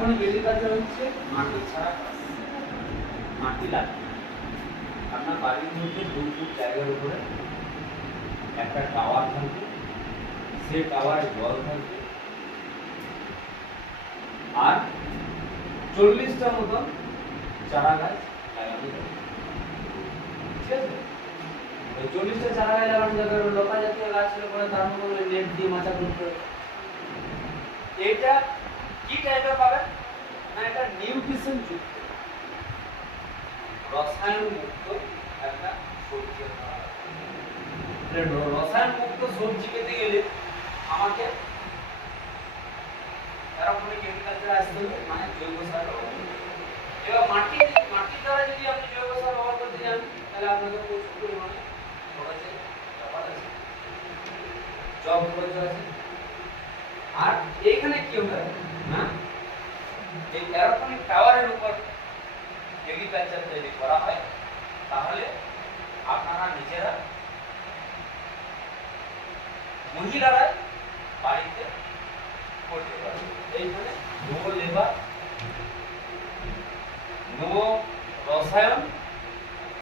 অ্যারোপনিক agriculture হচ্ছে মাটি ছাড়া কাজ। মাটি লাগে আপনার বাড়ির মধ্যে 2 ফুট জায়গার উপরে একটা টাওয়ার থাকবে, সে টাওয়ারে জল থাকবে, আর 40টা মতন চারা গাছ লাগানো যাবে। ঠিক আছে, ওই 40টা চারা গাছ লাগানো যাবে। লতা জাতীয় গাছ ছিল পরে তার মধ্যে নেট দিয়ে মাচা করতে হবে। এটা কি টাইপের পাবেন না, এটা নিউট্রিশন যুক্ত রসায়ন মুক্ত একটা সবজি। রসায়ন মুক্ত সবজি পেতে গেলে আমাকে অ্যারোপনিক এগ্রিকালচার আসতে হবে, মানে জৈব সার ব্যবহার করতে হবে। এবার মাটির দ্বারা যদি আপনি জৈব সার ব্যবহার করতে যান তাহলে আপনাকে প্রচুর পরিমাণে খরচের ব্যাপার আছে, জব খরচ আছে। আর এইখানে কি হবে না, এই অ্যারোপনিক টাওয়ারের উপর এগ্রিকালচার তৈরি করা হয়, তাহলে আপনারা নিজেরা মহিলারা বাড়িতে করতে পারবেন। এইখানে